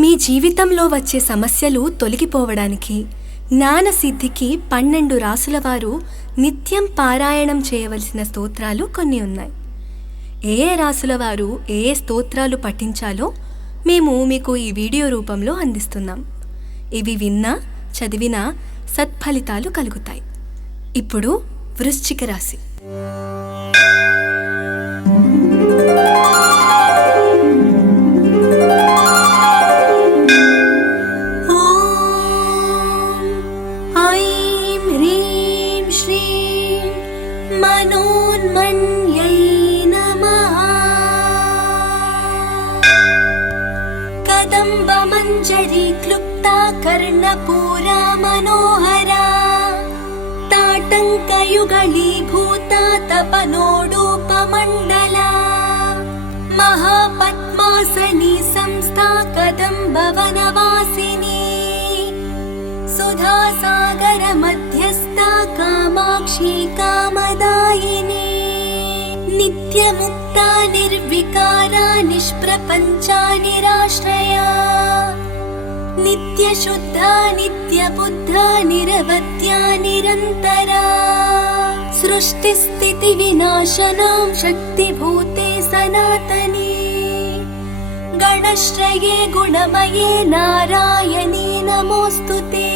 మీ జీవితంలో వచ్చే సమస్యలు తొలగిపోవడానికి జ్ఞానసిద్ధికి 12 రాసుల వారు నిత్యం పారాయణం చేయవలసిన స్తోత్రాలు కొన్ని ఉన్నాయి. ఏ రాసుల వారు ఏ స్తోత్రాలు పఠించాలో మేము మీకు ఈ వీడియో రూపంలో అందిస్తున్నాం. ఇవి విన్నా చదివినా సత్ఫలితాలు కలుగుతాయి. ఇప్పుడు వృశ్చిక రాశి. मनोन्मन्यै नमः। कदम्बमञ्जरी क्लुप्ता कर्णपूरा मनोहरा ताटङ्कयुगलीभूता तपनोडूपमण्डला महापद्मासनी संस्था कदम्बवनवासिनी सुधासागर मध्यस्था कामाक्षी कामदायिनी नित्यमुक्ता निर्विकारा निष्प्रपञ्चा निराश्रया नित्यशुद्धा नित्यबुद्धा निरवध्या निरन्तरा सृष्टिस्थितिविनाशनां शक्तिभूते सनातनी गणश्रये गुणमये नारायणी नमोऽस्तुते।